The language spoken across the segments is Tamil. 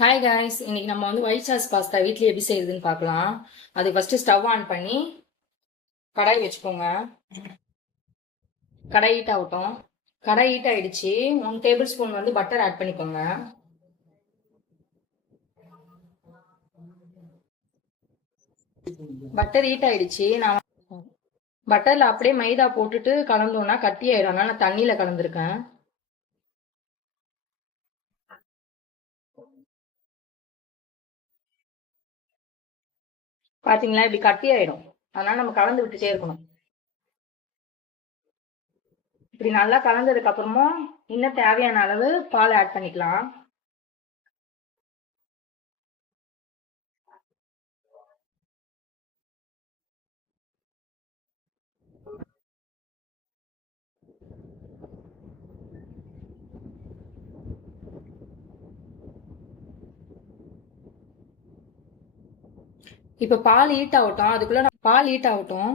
ஹாய் காய்ஸ், இன்னைக்கு நம்ம வந்து ஒயிட் சாஸ் பாஸ்தா வீட்லயே எப்படி செய்யுதுன்னு பார்க்கலாம். அது ஃபர்ஸ்ட் ஸ்டவ் ஆன் பண்ணி கடாய் வச்சுக்கோங்க. கடாய் ஹீட் ஆகட்டும். கடாய் ஹீட் ஆயிடுச்சு. 1 டேபிள் ஸ்பூன் வந்து பட்டர் ஆட் பண்ணிக்கோங்க. பட்டர் ஹீட் ஆயிடுச்சு. நான் பட்டர்ல அப்படியே மைதா போட்டுட்டு கலந்தோம்னா கட்டி ஆயிடும். அதனால நான் தண்ணியில கலந்துருக்கேன். பாத்தீங்களா, இப்படி கட்டி ஆயிடும். அதனால நம்ம கலந்து விட்டுட்டே இருக்கணும். இப்படி நல்லா கலந்ததுக்கு அப்புறமா இன்னும் தேவையான அளவு பால் ஆட் பண்ணிக்கலாம். இப்ப பால் ஹீட் ஆகட்டும். அதுக்குள்ள பால் ஹீட் ஆகட்டும்.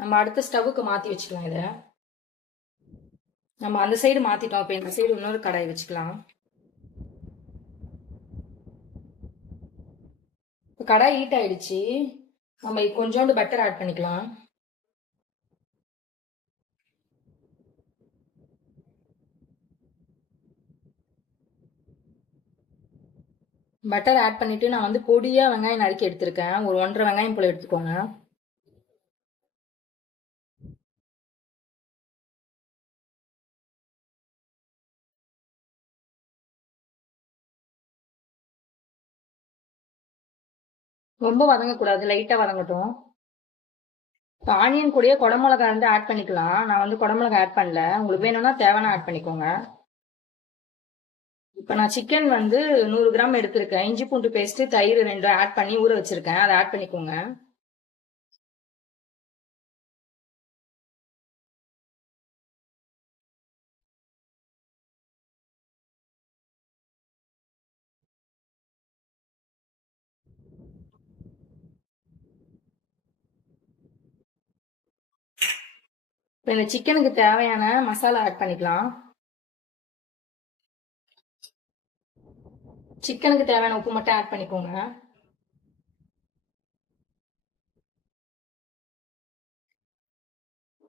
நம்ம அடுத்த ஸ்டவ்வுக்கு மாத்தி வச்சுக்கலாம். இதை நம்ம அந்த சைடு மாத்திட்டோம். இப்ப இந்த சைடு இன்னொரு கடாய் வச்சுக்கலாம். இப்போ கடாய் ஹீட் ஆயிடுச்சு. நம்ம கொஞ்சோண்டு பட்டர் ஆட் பண்ணிக்கலாம். பட்டர் ஆட் பண்ணிட்டு நான் வந்து பொடியா வெங்காயம் நறுக்கி எடுத்திருக்கேன். ஒரு 1.5 வெங்காயம் போல எடுத்துக்கோங்க. ரொம்ப வதங்கக்கூடாது, லைட்டா வதங்கட்டும். இப்போ ஆனியன் கூடயே குடமிளகா வந்து ஆட் பண்ணிக்கலாம். நான் வந்து குடமிளகா ஆட் பண்ணல. உங்களுக்கு வேணும்னா தேவைன்னா ஆட் பண்ணிக்கோங்க. இப்போ நான் சிக்கன் வந்து 100 கிராம் எடுத்திருக்கேன். இஞ்சி பூண்டு பேஸ்ட், தயிர் 2 ஆட் பண்ணி ஊற வச்சிருக்கேன். அதை ஆட் பண்ணிக்கோங்க. இப்போ இந்த சிக்கனுக்கு தேவையான மசாலா ஆட் பண்ணிக்கலாம். சிக்கனுக்கு தேவையான உப்பு மட்டும் ஆட் பண்ணிக்கோங்க.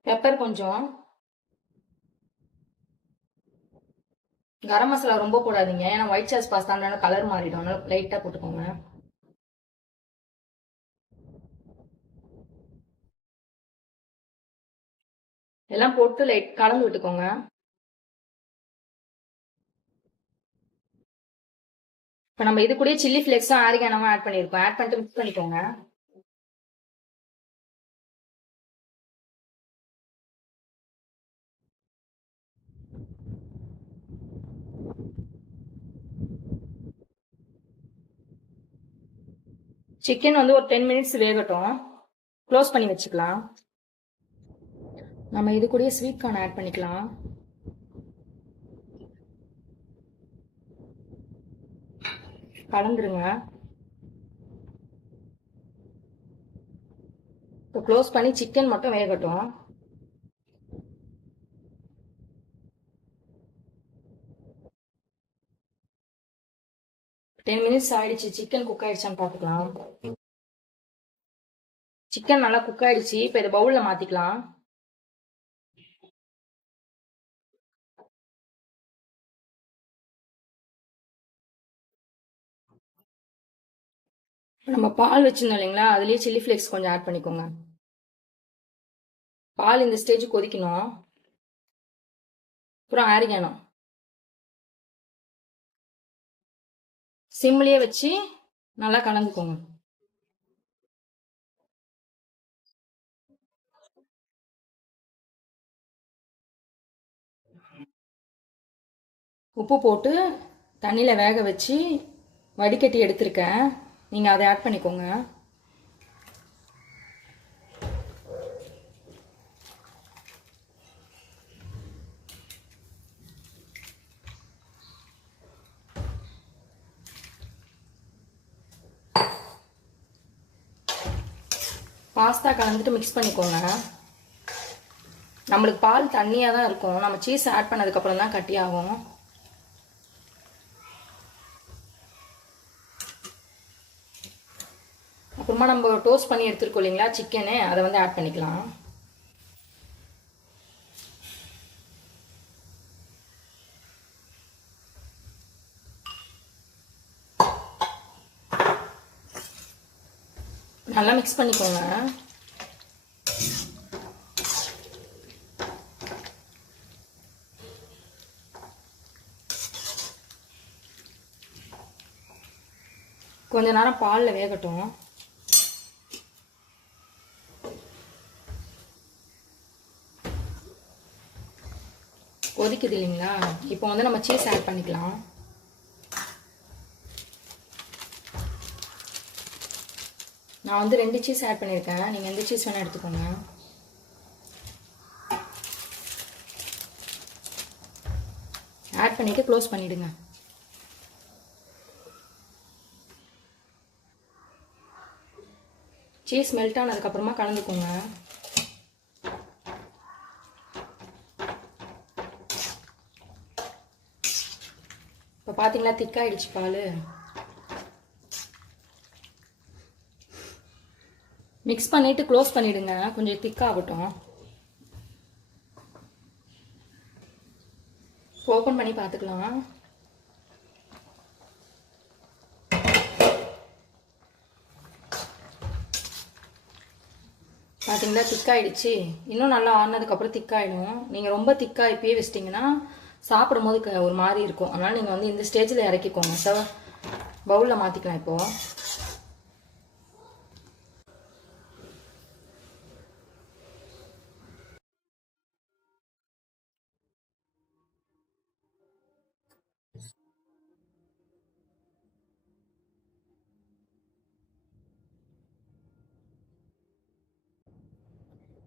பெப்பர் கொஞ்சம். கரம் மசாலா ரொம்ப போடாதீங்க, ஏன்னா ஒயிட் சாஸ் பாஸ்தானால கலர் மாறிடும். அதனால லைட்டா போட்டுக்கோங்க. எல்லாம் போட்டு லைட் கலந்து விட்டுக்கோங்க. இப்போ நம்ம இது கூட சில்லி ஃபிளேக்ஸும் ஆரிகானமும் ஆட் பண்ணியிருக்கோம். ஆட் பண்ணிட்டு மிக்ஸ் பண்ணிக்கோங்க. சிக்கன் வந்து ஒரு 10 மினிட்ஸ் வேகட்டும். க்ளோஸ் பண்ணி வச்சுக்கலாம். நம்ம இது கூட ஸ்வீட் கார்ன் ஆட் பண்ணிக்கலாம். கலந்துருங்க. இப்போ க்ளோஸ் பண்ணி சிக்கன் மட்டும் வேகட்டும். டென் மினிட்ஸ் ஆயிடுச்சு. சிக்கன் குக் ஆயிடுச்சான்னு பார்த்துக்கலாம். சிக்கன் நல்லா குக் ஆயிடுச்சு. இப்போ இதை பவுல்ல மாத்திக்கலாம். நம்ம பால் வச்சிருந்தோம் இல்லைங்களா, அதுலயே சில்லி ஃபிளேக்ஸ் கொஞ்சம் ஆட் பண்ணிக்கோங்க. பால் இந்த ஸ்டேஜ் கொதிக்கணும். அப்புறம் ஆரிகானோ சிம்லயே வச்சு நல்லா கலந்துக்கோங்க. உப்பு போட்டு தண்ணியில் வேக வச்சு வடிகட்டி எடுத்திருக்கேன். நீங்கள் அதை ஆட் பண்ணிக்கோங்க. பாஸ்தா கலந்துட்டு மிக்ஸ் பண்ணிக்கோங்க. நம்மளுக்கு பால் தண்ணியாக தான் இருக்கும். நம்ம சீஸ் ஆட் பண்ணதுக்கப்புறம் தான் கட்டி ஆகும். அப்புறமா நம்ம டோஸ்ட் பண்ணி எடுத்துருக்கோம் இல்லைங்களா சிக்கனு, அதை வந்து ஆட் பண்ணிக்கலாம். நல்லா மிக்ஸ் பண்ணிக்கோங்க. கொஞ்ச நேரம் பாலில் வேகட்டும். கொதிக்குது இல்லைங்களா, இப்போ வந்து நம்ம சீஸ் ஆட் பண்ணிக்கலாம். நான் வந்து 2 சீஸ் ஆட் பண்ணியிருக்கேன், நீங்கள் எந்த சீஸ் வேணால் எடுத்துக்கோங்க. ஆட் பண்ணிவிட்டு க்ளோஸ் பண்ணிவிடுங்க. சீஸ் மெல்ட் ஆனதுக்கப்புறமா கலந்துக்கோங்க. இப்போ பார்த்தீங்களா திக்காயிடுச்சு பால். மிக்ஸ் பண்ணிவிட்டு க்ளோஸ் பண்ணிவிடுங்க, கொஞ்சம் திக்காகட்டும். ஓப்பன் பண்ணி பார்த்துக்கலாம். பார்த்தீங்களா திக்காயிடுச்சு. இன்னும் நல்லா ஆனதுக்கப்புறம் திக்காயிடும். நீங்கள் ரொம்ப திக்காக இப்பயே வச்சிட்டிங்கன்னா சாப்பிடும் போது ஒரு மாதிரி இருக்கும். அதனால் நீங்கள் வந்து இந்த ஸ்டேஜில் இறக்கிக்கோங்க. பவுலில் மாற்றிக்கலாம் இப்போது.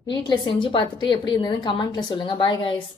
வீட்டில் செஞ்சு பார்த்துட்டு எப்படி இருந்ததுன்னு கமெண்ட்டில் சொல்லுங்கள். Bye guys.